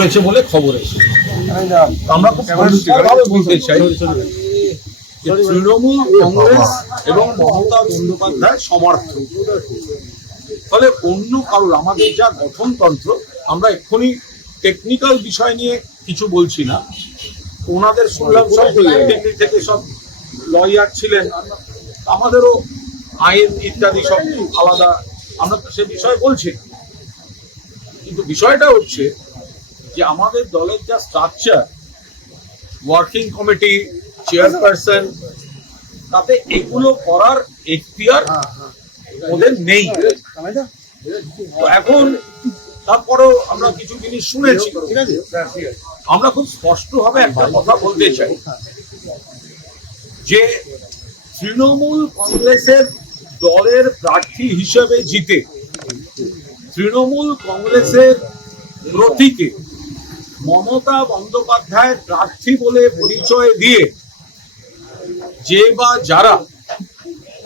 করেছে বলে খবর এসেছে। আমরা খুব পরিষ্কারভাবে বলতে চাই যে তৃণমূল কংগ্রেস এবং মমতা বন্দ্যোপাধ্যায় সমর্থক। ফলে অন্য কারোর, আমাদের যা গঠনতন্ত্র, আমরা এক্ষুনি টেকনিক্যাল বিষয় নিয়ে কিছু বলছি না। ওনাদের শুনলাম সব দিল্লি থেকে সব লয়ার ছিলেন, আমাদেরও আইন ইত্যাদি সব আলাদা, আমরা তো সে বিষয়ে বলছি না। কিন্তু বিষয়টা হচ্ছে যে আমাদের দলের যা স্ট্রাকচার, ওয়ার্কিং কমিটি, চেয়ারপারসন, তাতে এগুলো করার এখতিয়ার ওদের নেই। তো এখন তারপরেও আমরা কিছু জিনিস শুনেছি, ঠিক আছে, আমরা খুব স্পষ্টভাবে একটা কথা বলতে চাই যে তৃণমূল কংগ্রেসের দলের প্রার্থী হিসেবে জিতে তৃণমূল কংগ্রেসের প্রতীকে মমতা বন্দ্যোপাধ্যায়ের প্রার্থী বলে পরিচয় দিয়ে যে বা যারা,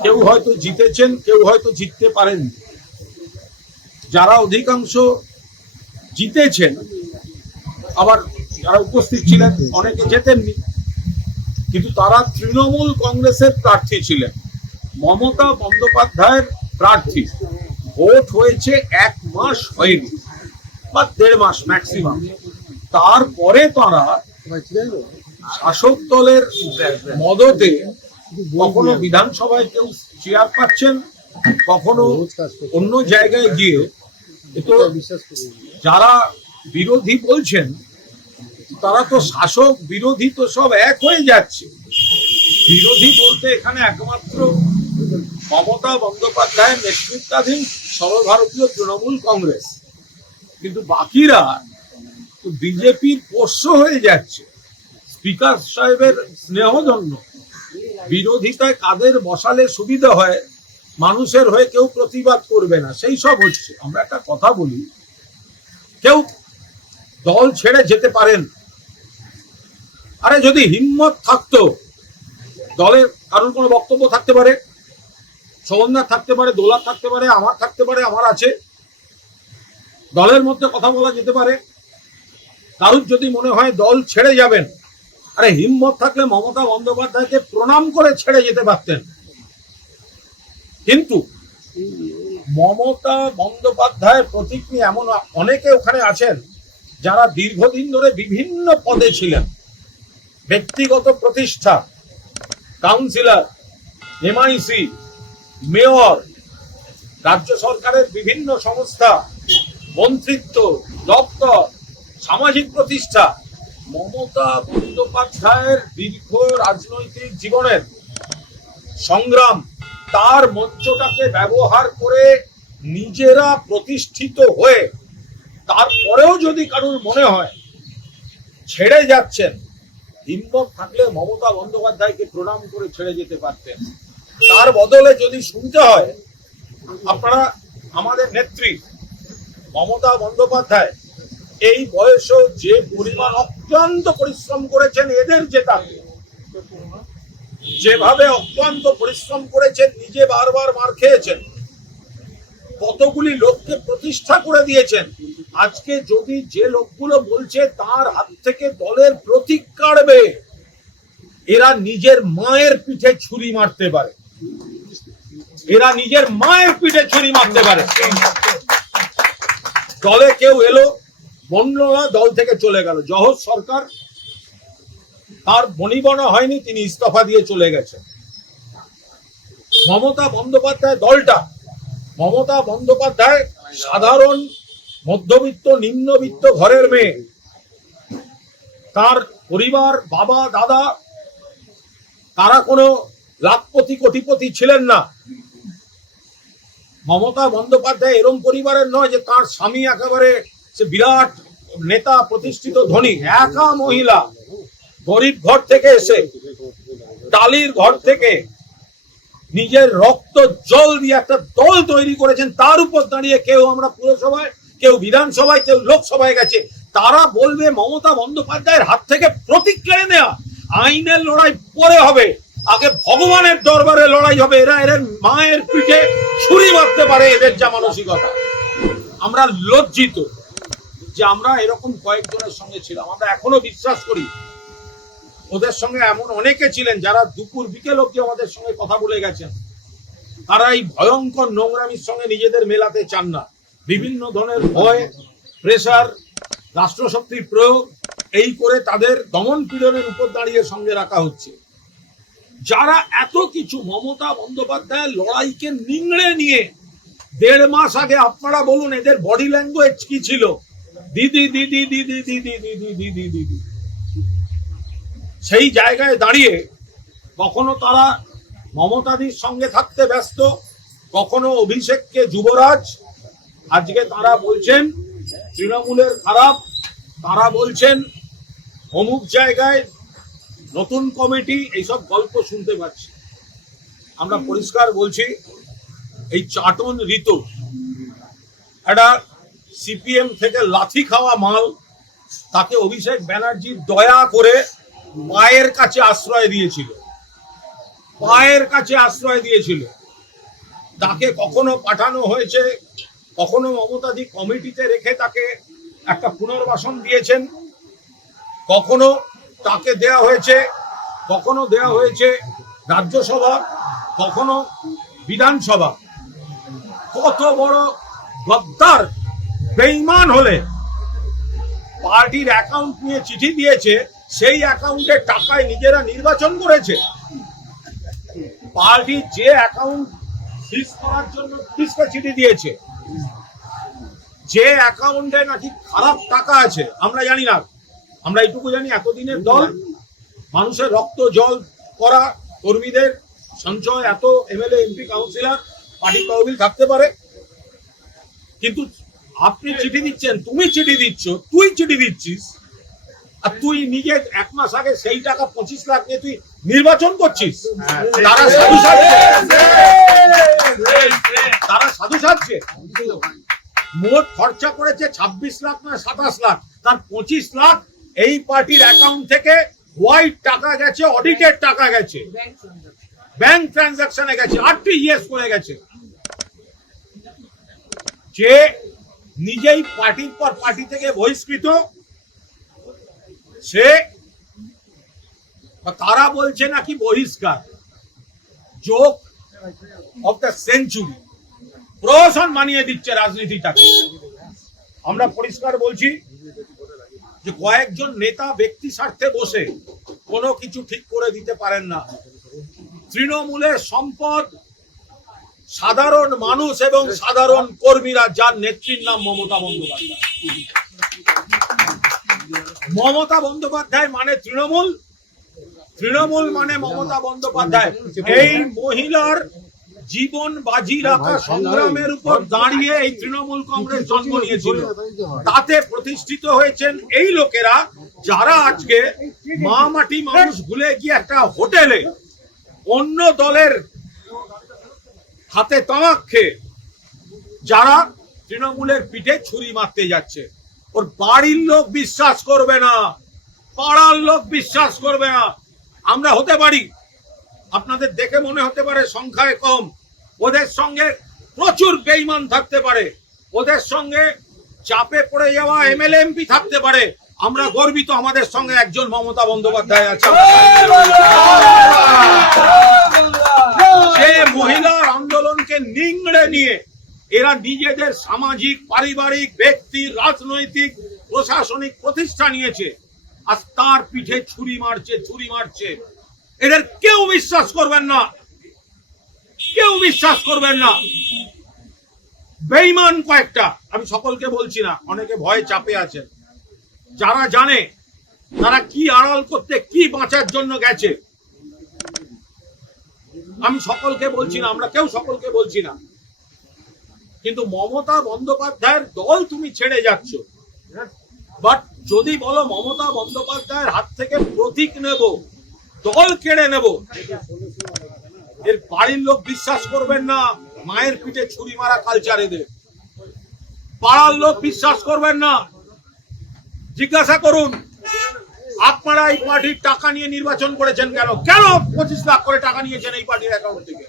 কেউ হয়তো জিতেছেন, কেউ হয়তো জিততে পারেন, যারা অধিকাংশ জিতেছেন, আবার যারা উপস্থিত ছিলেন অনেকে জেতেননি, কিন্তু তারা তৃণমূল কংগ্রেসের প্রার্থী ছিলেন, মমতা বন্দ্যোপাধ্যায়ের প্রার্থী। ভোট হয়েছে 1 মাস হয়নি বা 1.5 মাস ম্যাক্সিমাম। তারপরে তারা শাসক দলের মদতে কখনো বিধানসভায় কেউ চেয়ার পাচ্ছেন, কখনো অন্য জায়গায় গিয়ে, তো যারা বিরোধী বলছেন তারা তো শাসক বিরোধী তো সব এক হয়ে যাচ্ছে। বিরোধী বলতে এখানে একমাত্র মমতা বন্দ্যোপাধ্যায়ের নেতৃত্বাধীন সর্বভারতীয় তৃণমূল কংগ্রেস, কিন্তু বাকিরা বিজেপির পোষ্য হয়ে যাচ্ছে। স্পিকার সাহেবের স্নেহধন্য, বিরোধিতায় কাদের বসালে সুবিধা হয়, মানুষের হয়ে কেউ প্রতিবাদ করবে না, সেই সব হচ্ছে। আমরা একটা কথা বলি, কেউ দল ছেড়ে যেতে পারেন, আরে যদি হিম্মত থাকতো, দলের কারোর কোনো বক্তব্য থাকতে পারে, সৌগন্ধার থাকতে পারে, দোলার থাকতে পারে, আমার থাকতে পারে, আমার আছে, দলের মধ্যে কথা বলা যেতে পারে। কারোর যদি মনে হয় দল ছেড়ে যাবেন, আরে হিম্মত থাকলে মমতা বন্দ্যোপাধ্যায়কে প্রণাম করে ছেড়ে যেতে পারতেন। কিন্তু মমতা বন্দ্যোপাধ্যায়ের প্রতীক নিয়ে এমন অনেকে ওখানে আছেন যারা দীর্ঘদিন ধরে বিভিন্ন পদে ছিলেন, ব্যক্তিগত প্রতিষ্ঠা, কাউন্সিলর, এমআইসি, মেয়র, রাজ্য সরকারের বিভিন্ন সংস্থা, মন্ত্রিত্ব, দপ্তর, সামাজিক প্রতিষ্ঠা। মমতা বন্দ্যোপাধ্যায়ের দীর্ঘ রাজনৈতিক জীবনের সংগ্রাম, তার মঞ্চটাকে ব্যবহার করে নিজেরা প্রতিষ্ঠিত হয়ে তারপরেও যদি কারোর মনে হয় ছেড়ে যাচ্ছেন, হিম্মত থাকলে মমতা বন্দ্যোপাধ্যায়কে প্রণাম করে ছেড়ে যেতে পারতেন। তার বদলে যদি শুনতে হয়, আপনারা আমাদের নেত্রী মমতা বন্দ্যোপাধ্যায় এই বয়সেও যে পরিমাণ অক্লান্ত পরিশ্রম করেছেন এদের জেতাতে, যেভাবে অক্লান্ত পরিশ্রম করেছেন, নিজে বারবার মার খেয়েছেন, কতগুলি লোককে প্রতিষ্ঠা করে দিয়েছেন। আজকে যদি যে লোকগুলো বলছে তার হাত থেকে দলের প্রতীক কাড়বে, এরা নিজের মায়ের পিঠে ছুরি মারতে পারে, এরা নিজের মায়ের পিঠে ছুরি মারতে পারে। দলে কেউ এলো, বন্যরা দল থেকে চলে গেল। জহর সরকার, তার বনিবনা হয়নি, তিনি ইস্তফা দিয়ে চলে গেছেন। মমতা বন্দ্যোপাধ্যায় দলটা, মমতা বন্দ্যোপাধ্যায় সাধারণ মধ্যবিত্ত নিম্নবিত্ত ঘরের মেয়ে, তার পরিবার, বাবা দাদা, তারা কোনো লাখপতি কোটিপতি ছিলেন না। মমতা বন্দ্যোপাধ্যায় এরম পরিবারের নয় যে তার স্বামী একেবারে সে বিরাট নেতা, প্রতিষ্ঠিত ধনী। একা মহিলা, গরিব ঘর থেকে এসে, টালির ঘর থেকে নিজের রক্ত জল দিয়ে একটা দল তৈরি করেছেন। তার উপর দাঁড়িয়ে কেউ আমরা পুরসভায়, কেউ বিধানসভায়, কেউ লোকসভায় গেছে, তারা বলবে মমতা বন্দ্যোপাধ্যায়ের হাত থেকে প্রতীক কেড়ে নেওয়া। আইনের লড়াই পরে হবে, আগে ভগবানের দরবারে লড়াই হবে। এরা এর মায়ের পিঠে ছুরি মারতে পারে, এদের যা মানসিকতা। আমরা লজ্জিত যে আমরা এরকম কয়েকজনের সঙ্গে ছিলাম, আমরা এখনো বিশ্বাস করি ওদের সঙ্গে এমন অনেকে ছিলেন যারা দুপুর বিকেল অবধি আমাদের সঙ্গে কথা বলে গেছেন। তারা এই ভয়ঙ্কর নোংরামির সঙ্গে নিজেদের মেলাতে চান না। বিভিন্ন ধরনের ভয়, প্রেসার, রাষ্ট্রশক্তির প্রয়োগ এই করে তাদের দমন পীড়নের উপর দাঁড়িয়ে সঙ্গে রাখা হচ্ছে। যারা এত কিছু মমতা বন্দ্যোপাধ্যায়ের লড়াইকে নিংড়ে নিয়ে 1.5 মাস আগে, আপনারা বলুন এদের বডি ল্যাঙ্গুয়েজ কি ছিল? দিদি দিদি দিদি দিদি দিদি দিদি দিদি। সেই জায়গায় দাঁড়িয়ে কখনো তারা মমতাদির সঙ্গে থাকতে ব্যস্ত, কখনো অভিষেককে যুবরাজ। আজকে তারা বলছেন তৃণমূলের খারাপ, তারা বলছেন অমুক জায়গায় নতুন কমিটি, এইসব গল্প শুনতে পাচ্ছি। আমরা পরিষ্কার বলছি, এই চাটন ঋতু একটা সিপিএম থেকে লাথি খাওয়া মাল, তাকে অভিষেক ব্যানার্জি দয়া করে পায়ের কাছে আশ্রয় দিয়েছিল, পায়ের কাছে আশ্রয় দিয়েছিল। তাকে কখনো পাঠানো হয়েছে, কখনো মমতাদি কমিটিতে রেখে তাকে একটা পুনর্বাসন দিয়েছেন, কখনো তাকে দেয়া হয়েছে, কখনো দেয়া হয়েছে রাজ্যসভা, কখনো বিধানসভা। কত বড় গদ্দার বেঈমান হলে পার্টির অ্যাকাউন্ট নিয়ে চিঠি দিয়েছে, সেই অ্যাকাউন্টের টাকায় নিজেরা নির্বাচন করেছে। পার্টি যে অ্যাকাউন্ট ফ্রিজ করার জন্য পুলিশকে চিঠি দিয়েছে, যে অ্যাকাউন্টে নাকি খারাপ টাকা আছে, আমরা জানি না, আমরা এইটুকু জানি এতদিনের দল, মানুষের রক্ত জল করা কর্মীদের সঞ্চয়, এত এমএলএ এমপি কাউন্সিলর, পার্টি তহবিল থাকতে পারে। কিন্তু আপনি চিঠি দিচ্ছেন, তুমি চিঠি দিচ্ছ, তুই চিঠি দিচ্ছিস, আর তুই নিজে 1 মাস আগে সেই টাকা 25 লাখ নিয়ে তুই নির্বাচন করছিস। তারা সাধু সাজছে, তারা সাধু সাজছে। মোট খরচা করেছে 26 লাখ না 27 লাখ, তার 25 লাখ এই পার্টির অ্যাকাউন্ট থেকে হোয়াইট টাকা গেছে, অডিটেড টাকা গেছে, ব্যাংক ট্রানজাকশনে গেছে, RTGS করে গেছে। যে নিজেই পার্টির পর পার্টি থেকে বহিষ্কৃত, সে, তারা বলছে নাকি বহিষ্কার, জোক অফ দ্য সেঞ্চুরি, প্রহসন মানিয়ে দিচ্ছে রাজনীতিটাকে। আমরা পরিষ্কার বলছি যে কয়েকজন নেতা ব্যক্তি স্বার্থে বসে কোনো কিছু ঠিক করে দিতে পারেন না। তৃণমূলের সম্পদ সাধারণ মানুষ এবং সাধারণ কর্মীরা, যার নেত্রীর নাম মমতা বন্দ্যোপাধ্যায়। মমতা বন্দ্যোপাধ্যায় মানে তৃণমূল, তৃণমূল মানে মমতা বন্দ্যোপাধ্যায়। এই মহিলার জীবন বাজি রাখা সংগ্রামের উপর দাঁড়িয়ে এই তৃণমূল কংগ্রেস জন্ম নিয়েছিল। তাতে প্রতিষ্ঠিত হয়েছেন এই লোকেরা, যারা আজকে মা মাটি মানুষ ভুলে গিয়ে একটা হোটেলে অন্য দলের হাতে তামাক খেয়ে যারা তৃণমূলের পিঠে ছুরি মারতে যাচ্ছে। ওর বাড়ির লোক বিশ্বাস করবে না, পাড়ার লোক বিশ্বাস করবে না। আমরা হতে পারি, আপনাদের দেখে মনে হতে পারে সংখ্যায় কম, ওদের সঙ্গে প্রচুর বেঈমান থাকতে পারে, ওদের সঙ্গে চাপে পড়ে যাওয়া এমএলএ এমপি থাকতে পারে। আমরা গর্বিত আমাদের সঙ্গে একজন মমতা বন্দ্যোপাধ্যায় আছে। যে মহিলার আন্দোলনকে নিংড়ে নিয়ে এরা নিজেদের সামাজিক, পারিবারিক, ব্যক্তি, রাজনৈতিক, প্রশাসনিক প্রতিষ্ঠা নিয়েছে, আর তার পিঠে ছুরি মারছে, ছুরি মারছে। এদের কেউ বিশ্বাস করবেন না, কেউ বিশ্বাস করবেন না। বেঈমান কয়েকটা, আমি সকলকে বলছি না, অনেকে ভয়ে চাপে আছেন। যারা জানে তারা কি আড়াল করতে, কি বাঁচার জন্য গেছে, আমি সকলকে বলছি না, আমরা কেউ সকলকে বলছি না। কিন্তু মমতা বন্দ্যোপাধ্যায়ের দল তুমি ছেড়ে যাচ্ছ। বাট যদি বলো মমতা বন্দ্যোপাধ্যায়ের হাত থেকে প্রতীক নেব, দল কেড়ে নেব, এর বাড়ির লোক বিশ্বাস করবেন না। মায়ের পিঠে ছুরি মারা কালচার এদের, পাড়ার লোক বিশ্বাস করবেন না। জিজ্ঞাসা করুন, আপনারা এই পার্টির টাকা নিয়ে নির্বাচন করেছেন কেন? কেন 25 লাখ করে টাকা নিয়েছেন এই পার্টির অ্যাকাউন্ট থেকে?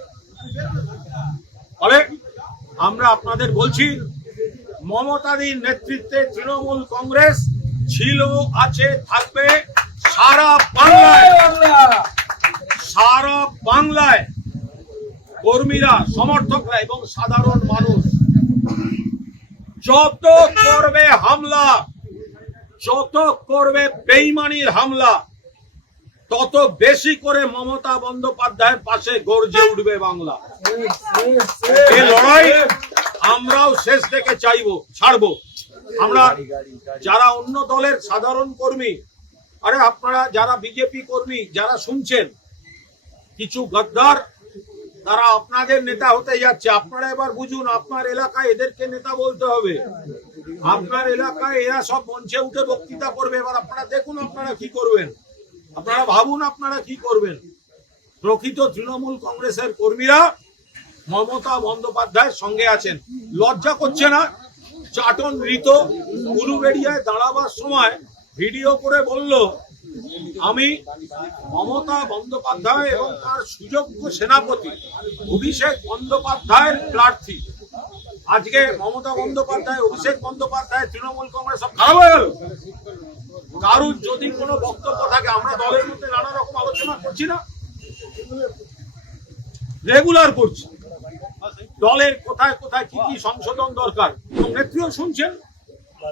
ফলে আমরা আপনাদের বলছি, মমতাদির নেতৃত্বে তৃণমূল কংগ্রেস ছিল, আছে, থাকবে সারা বাংলায় কর্মীরা, সমর্থকরা এবং সাধারণ মানুষ যত করবে হামলা, যত করবে বেইমানির হামলা, তত বেশি করে মমতা বন্দ্যোপাধ্যায়ের পাশে গর্জে উঠবে বাংলা। এই লড়াই আমরাও শেষ থেকে ছাড়বো। আমরা যারা অন্য দলের সাধারণ কর্মী, আরে আপনারা যারা বিজেপি কর্মী যারা শুনছেন, কিছু গদ্দার তারা আপনাদের নেতা হতে যাচ্ছে। আপনারা এবার বুঝুন, আপনার এলাকায় এদেরকে নেতা বলতে হবে। আপনার এলাকায় এরা সব মঞ্চে উঠে বক্তৃতা করবে। এবার আপনারা দেখুন আপনারা কি করবেন, আপনারা ভাবুন আপনারা কি করবেন। প্রকৃত তৃণমূল কংগ্রেসের কর্মীরা মমতা বন্দ্যোপাধ্যায়ের সঙ্গে আছেন। লজ্জা করছে না? চাটন ঋত উলুবেড়িয়ায় দাঁড়াবার সময় ভিডিও করে বলল, আমি মমতা বন্দ্যোপাধ্যায় এবং তার সুযোগ্য সেনাপতি অভিষেক বন্দ্যোপাধ্যায়ের প্রার্থী। আজকে মমতা বন্দ্যোপাধ্যায়, অভিষেক বন্দ্যোপাধ্যায়, তৃণমূল কংগ্রেস সব খারাপ হয়ে গেল। কারুর যদি কোনো বক্তব্য থাকে, আমরা দলের মধ্যে নানা রকম আলোচনা করছি না, রেগুলার করছি, দলের কোথায় কোথায় কি কি সংশোধন দরকার, এবং নেত্রীও শুনছেন,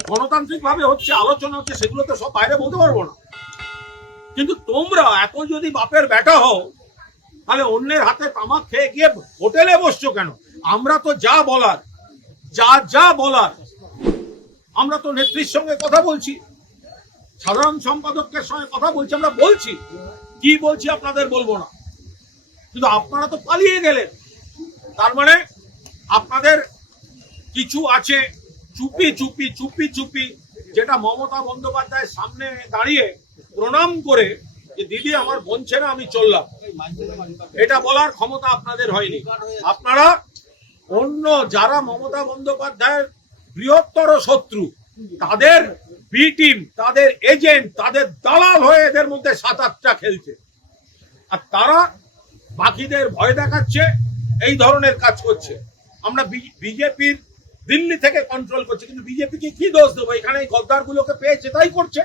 গণতান্ত্রিক ভাবে হচ্ছে, আলোচনা হচ্ছে, সেগুলো তো সব বাইরে বলতে পারবো না। কিন্তু তোমরা এত যদি বাপের বেটা হও, তাহলে অন্যের হাতে তামাক খেয়ে গিয়ে হোটেলে বসছো কেন? আমরা তো যা বলার আমরা তো নেত্রীর সঙ্গে কথা বলছি, সাধারণ সম্পাদকের সঙ্গে কথা বলছি, আমরা বলছি, কি বলছি আপনাদের বলবো না। কিন্তু আপনারা তো পালিয়ে গেলেন। তার মানে আপনাদের কিছু আছে চুপি চুপি, যেটা মমতা বন্দ্যোপাধ্যায়ের সামনে দাঁড়িয়ে প্রণাম করে যে দিদি আমার বলছে না, আমি চললাম, এটা বলার ক্ষমতা আপনাদের হয়নি। আপনারা অন্য যারা মমতা বন্দ্যোপাধ্যায়ের বৃহত্তর শত্রু, তাদের বি টিম, তাদের এজেন্ট, তাদের দালাল হয়ে এদের মধ্যে 7-8টা খেলছে, আর তারা বাকিদের ভয় দেখাচ্ছে, এই ধরনের কাজ করছে। আমরা বিজেপির দিল্লি থেকে কন্ট্রোল করছি, কিন্তু বিজেপিকে কি দোষ দেবো? এখানে এই গদ্দার গুলোকে পেয়েছে তাই করছে।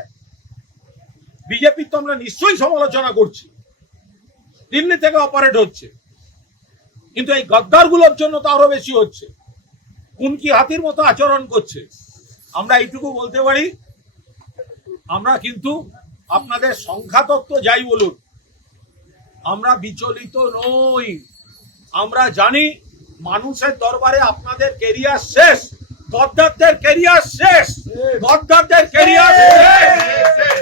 বিজেপির তো আমরা নিশ্চয়ই সমালোচনা করছি, দিল্লি থেকে অপারেট হচ্ছে, কিন্তু এই গদ্দার গুলোর জন্য তো আরো বেশি হচ্ছে, কুনকি হাতির মতো আচরণ করছে। আমরা এইটুকু বলতে পারি, আমরা কিন্তু আপনাদের সংখ্যাতত্ত্ব যাই বলুন, আমরা বিচলিত নই। আমরা জানি মানুষের দরবারে আপনাদের কেরিয়ার শেষ, গদ্দারদের কেরিয়ার শেষ, গদ্দারদের কেরিয়ার শেষ।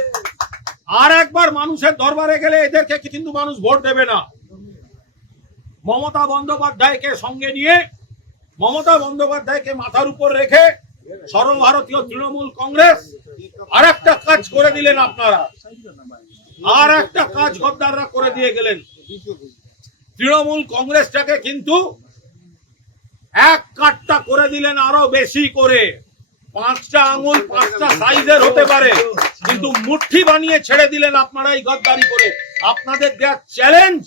আর একবার মানুষের দরবারে গেলে এদেরকে কিন্তু মানুষ ভোট দেবে না। মমতা বন্দ্যোপাধ্যায়কে সঙ্গে নিয়ে, মমতা বন্দ্যোপাধ্যায়কে মাথার উপর রেখে সর্বভারতীয় তৃণমূল কংগ্রেস আর একটা কাজ করে দিলেন। আপনারা আর একটা কাজ গদ্দাররা করে দিয়ে গেলেন। তৃণমূল কংগ্রেসটাকে কিন্তু এক কাটটা করে দিলেন, আরো বেশি করে, 5টা আঙুল 5টা সাইজের হতে পারে, কিন্তু মুঠি বানিয়ে ছেড়ে দিলেন আপনারা এই গদ্দারি করে। আপনাদের দেওয়া চ্যালেঞ্জ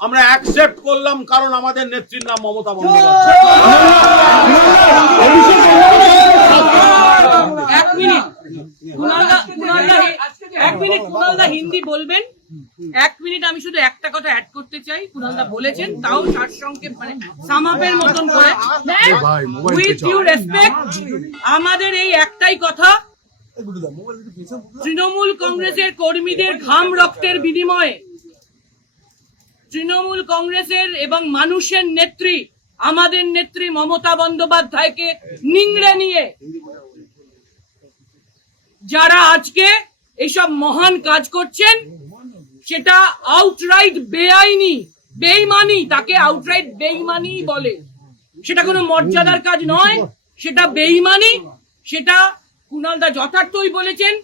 আমরা অ্যাকসেপ্ট করলাম, কারণ আমাদের নেত্রীর নাম মমতা বন্দ্যোপাধ্যায়। হিন্দি বলবেন 1 মিনিট, আমি শুধু একটা কথা অ্যাড করতে চাই। কুণালদা বলেছেন, তাও সারসংক্ষেপ, মানে সামাপের মতন করে। উইথ ডিউ রেসপেক্ট, আমাদের এই একটাই কথা, তৃণমূল কংগ্রেসের কর্মীদের ঘাম রক্তের বিনিময়ে তৃণমূল কংগ্রেসের এবং মানুষের নেত্রী, আমাদের নেত্রী মমতা বন্দ্যোপাধ্যায়কে নিংড়ে নিয়ে যারা আজকে এইসব মহান কাজ করছেন, সেটা আউটরাইট বেআইনি, বেইমানি, তাকে আউটরাইট বেইমানি বলে। সেটা কোনো মর্যাদার কাজ নয়, সেটা বেইমানি। সেটা কুণালদা যথার্থই বলেছেন।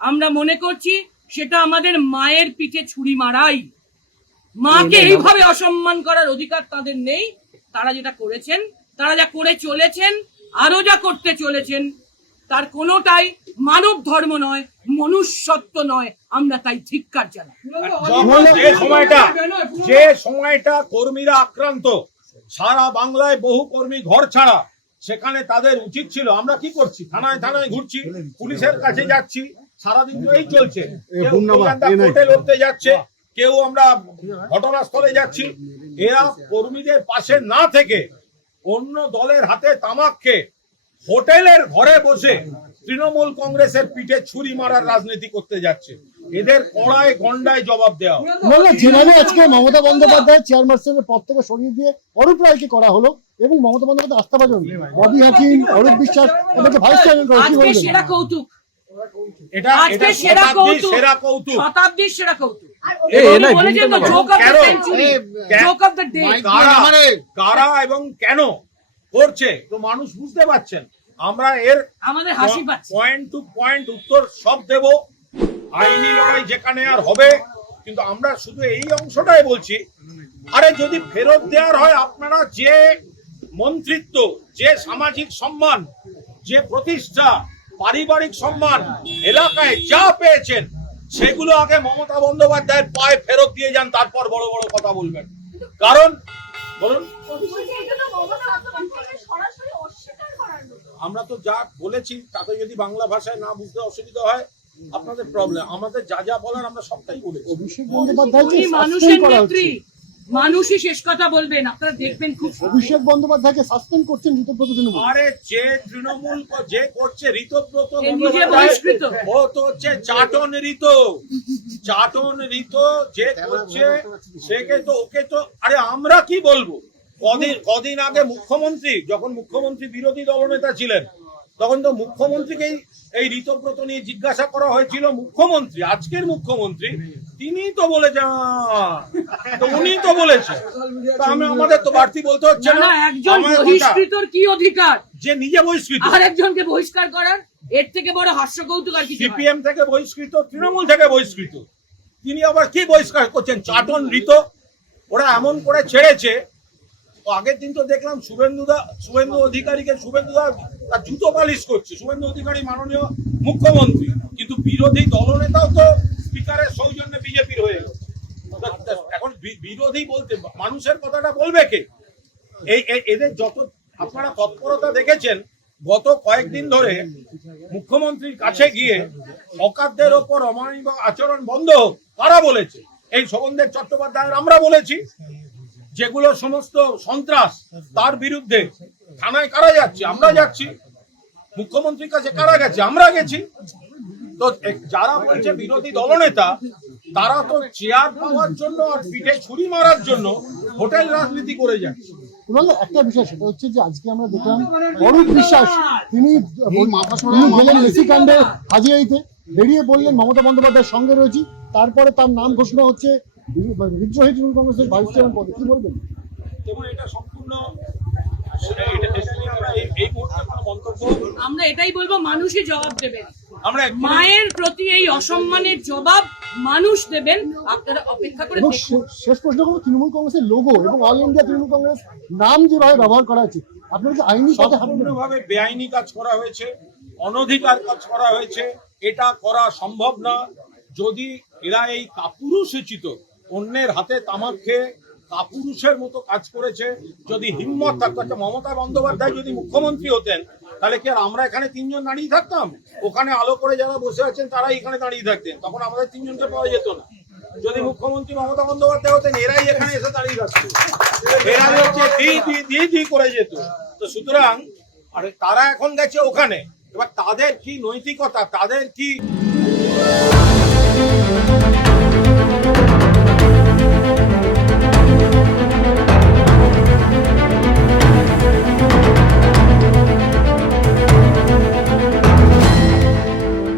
আমরা মনে করছি সেটা আমাদের মায়ের পিঠে ছুরি মারাই। মাকে এইভাবে অসম্মান করার অধিকার তাদের নেই। তারা যেটা করেছেন, তারা যা করে চলেছেন, আরো যা করতে চলেছেন, তার কোনোটাই মানব ধর্ম নয়, মনুষ্যত্ব নয়। আমরা তাই ধিক্কার জানাই। যে সময়টা কর্মীরা আক্রান্ত, সারা বাংলায় বহু কর্মী ঘর ছাড়া, সেখানে তাদের উচিত ছিল, আমরা কি করছি, থানায় থানায় ঘুরছি, পুলিশের কাছে যাচ্ছি, সারাদিন তো এই চলছে, কেউ কোর্টে লড়তে যাচ্ছে, কেউ আমরা ঘটনাস্থলে যাচ্ছি। এরা কর্মীদের পাশে না থেকে অন্য দলের হাতে তামাক খেয়ে হোটেলের ঘরে বসে তৃণমূল কংগ্রেসের পিঠে ছুরি মারার রাজনীতি করতে যাচ্ছে। এদের কড়ায় গন্ডায় জবাব দেওয়া হবে। বললো যেভাবে আজকে মমতা বন্দ্যোপাধ্যায় চেয়ারপারসনের পদ থেকে সরিয়ে দিয়ে অরূপ রায়কে করা হলো এবং মমতা বন্দ্যোপাধ্যায় আস্থাভাজন ববি হাকিম, অরূপ বিশ্বাস এদেরকে ভাইস চেয়ারম্যান করা, কি আজকে বলবেন? সেরা কৌতুক, এটা আজকে এটা সেরা কৌতুক, সেরা কৌতুক। শতাব্দীর সেরা কৌতুক। না, বলেছেন তো জোক অফ দ্য কেন? Century, joke of the day. কারা এবং কেন করছে তো মানুষ বুঝতে পারছেন। আমরা এর আমাদের হাসি পাচ্ছে। পয়েন্ট টু পয়েন্ট উত্তর সব দেব, আইনি লড়াই যেখানে আর হবে। কিন্তু আমরা শুধু এই অংশটাই বলছি, আরে যদি ফেরত দেওয়ার হয়, আপনারা যে মন্ত্রিত্ব, যে সামাজিক সম্মান, যে প্রতিষ্ঠা, পারিবারিক সম্মান, এলাকায় যা পেয়েছেন, সেগুলো আগে মমতা বন্দ্যোপাধ্যায়ের পায়ে ফেরত দিয়ে যান, তারপর বড় বড় কথা বলবেন। কারণ বলুন, আমরা তো যা বলেছি তাতে যদি বাংলা ভাষায় না বুঝতে অসুবিধা হয় আপনাদের প্রবলেম। আমাদের যা যা বলার আমরা সবটাই বলেছি। অভিষেক বন্দ্যোপাধ্যায়কে উনি মানুষের সাসপেন্ড করা নেত্রী, হচ্ছে, মানুষই শেষ কথা বলবেন, আপনারা দেখবেন খুব সুন্দর। অভিষেক বন্দ্যোপাধ্যায়কে সাসপেন্ড করছেন ঋতব্রত তৃণমূল। আরে যে তৃণমূল যে করছে ঋতব্রত এ নিজে বহিষ্কৃত। ও তো হচ্ছে চাটন ঋত, চাটন ঋত যে করছে সেকে তো, ওকে তো, আরে আমরা কি বলবো। কদিন আগে মুখ্যমন্ত্রী, যখন মুখ্যমন্ত্রী বিরোধী দলনেতা ছিলেন, তখন তো মুখ্যমন্ত্রীকেই এই ঋতব্রত নিয়ে জিজ্ঞাসা করা হয়েছিল। মুখ্যমন্ত্রী, আজকের মুখ্যমন্ত্রী, তিনি তো বলেছেন, তো উনি তো বলেছেন, তো আমাদের তো বাড়তি বলতে হচ্ছে না, না। একজন আমার কথা, বহিষ্কৃতর কি অধিকার যে নিজে বহিষ্কৃত, আর একজনকে বহিষ্কার করার? এর থেকে বড় হাস্য কৌতুক আর কিছু হয়? সিপিএম থেকে বহিষ্কৃত, তৃণমূল থেকে বহিষ্কৃত, তিনি আবার কি বহিষ্কার করছেন? চাটন ঋত। ওরা এমন করে ছেড়েছে, তো আগের দিন তো দেখলাম শুভেন্দু অধিকারীকে তার জুতো পালিশ করছে। শুভেন্দু অধিকারী মাননীয় মুখ্যমন্ত্রী, কিন্তু বিরোধী দলনেতাও তো স্পিকারের সৌজন্যে বিজেপির হয়ে গেল। এখন বিরোধী বলতে মানুষের কথাটা বলবে কে? এদের যত আপনারা তৎপরতা দেখেছেন, গত কয়েকদিন ধরে মুখ্যমন্ত্রীর কাছে গিয়ে হকারদের ওপর অমানবিক আচরণ বন্ধ হোক, কারা বলেছে? এই শোভনদেব চট্টোপাধ্যায়ের আমরা বলেছি। যেগুলো সমস্ত সন্ত্রাস, তার বিরুদ্ধে থানায় কারা যাচ্ছে? আমরা যাচ্ছি। মুখ্যমন্ত্রীর কাছে কারা গেছে? আমরা গেছি। তো যারা বলছে বিরোধী দলনেতা, তারা তো চেয়ার পাওয়ার জন্য আর পিঠে ছুরি মারার জন্য হোটেল রাজনীতি করে যাচ্ছে। বললো একটা বিষয়, সেটা হচ্ছে যে আজকে আমরা দেখলাম অরূপ বিশ্বাস তিনি গেলেন মেসি কাণ্ডে হাজিরাইতে, বেরিয়ে বললেন মমতা বন্দ্যোপাধ্যায়ের সঙ্গে রয়েছি, তারপরে তার নাম ঘোষণা হচ্ছে বিদ্রোহী তৃণমূল কংগ্রেসের ভাইস চেয়ারম্যান পদে। কি বলবেন? এবং এটা সম্পূর্ণ, এটা নিয়ে আমরা এই মুহূর্তে কোনো মন্তব্য, আমরা এটাই বলবো, মানুষই জবাব দেবেন। আমরা মায়ের প্রতি এই অসম্মানের জবাব মানুষ দেবেন, আপনারা অপেক্ষা করে এবং দেখুন। শেষ প্রশ্ন করবো, তৃণমূল কংগ্রেসের লোগো এবং অল ইন্ডিয়া তৃণমূল কংগ্রেস নাম যেভাবে ব্যবহার করা হচ্ছে, আপনারা কি আইনি পথে হাঁটবেন? সম্পূর্ণভাবে বেআইনি কাজ করা হয়েছে, অনধিকার কাজ করা হয়েছে। এটা করা সম্ভব না। যদি এরা এই কাপুরুষোচিত অন্যের হাতে তামাক খেয়ে কাপুরুষের মতো কাজ করেছে, যদি হিম্মত থাকতো, মমতা বন্দ্যোপাধ্যায় যদি মুখ্যমন্ত্রী হতেন, তাহলে কি আর আমরা এখানে তিনজন দাঁড়িয়ে থাকতাম? ওখানে আলো করে যারা বসে আছেন তারা এখানে দাঁড়িয়ে থাকতেন, তখন আমাদের তিনজনকে পাওয়া যেত না। যদি মুখ্যমন্ত্রী মমতা বন্দ্যোপাধ্যায় হতেন, এরাই এখানে এসে দাঁড়িয়ে থাকতো, এরাই হচ্ছে দি করে যেত। তো সুতরাং আরে তারা এখন গেছে ওখানে, এবার তাদের কি নৈতিকতা, তাদের কি